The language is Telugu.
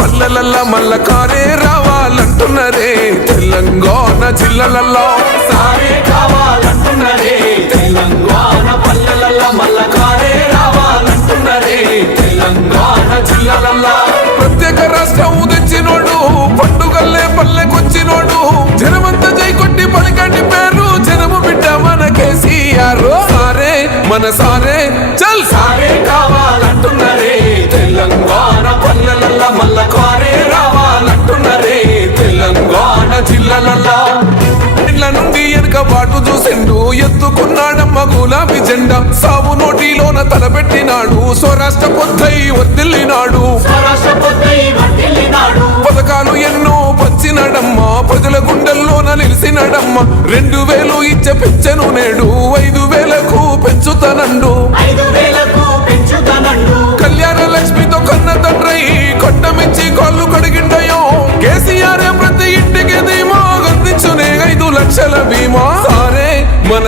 పల్లెలల్లా మల్ల కారే రావాలంటున్నరే తెలంగాణ జిల్లాలల్లో సారే కావాలంటున్నరే తెలంగాణ పల్లెలల్లా మల్ల కారే రావాలంటున్నరే తెలంగాణ జిల్లాలల్లా ప్రత్యేక రాష్ట్రం తెచ్చినోడు పండుగల్లే పల్లెకొచ్చినోడు జనమంతా జై కొట్టి పలికండి పేరు జనము బిడ్డ మన కేసీఆర్ సారే మన సారే చల్ సారే కావాలంటున్నరే తెలంగాణ పల్లెలల్లా మల్ల కారే రావాలంటున్నరే తెలంగాణ జిల్లాలల్లా ఇళ్ళ నుండి వెనుక బాటు చూసిండు ఎత్తుకున్నాడమ్మ గులాబీ జెండా సాగు నోటిలోన తలపెట్టినాడు స్వరాష్ట్ర పొద్దై వర్దిల్లినాడు స్వరాష్ట్ర పొద్దై వర్ధిల్లినాడు పథకాలు ఎన్నో పంచినడమ్మ ప్రజల గుండెల్లోన నిలిసినడమ్మ 2000 ఇచ్చే పెంచెను నేడు 5000కు పెంచుతానండు 5000కు పెంచుతానండు కళ్యాణ లక్ష్మితో కన్న తండ్రై కొట్టమిచ్చి కాళ్ళు కడిగిండయో కేసీఆర్ ప్రతి ఇంటికి ధీమా అందించునే 5 లక్షల బీమా సారే మన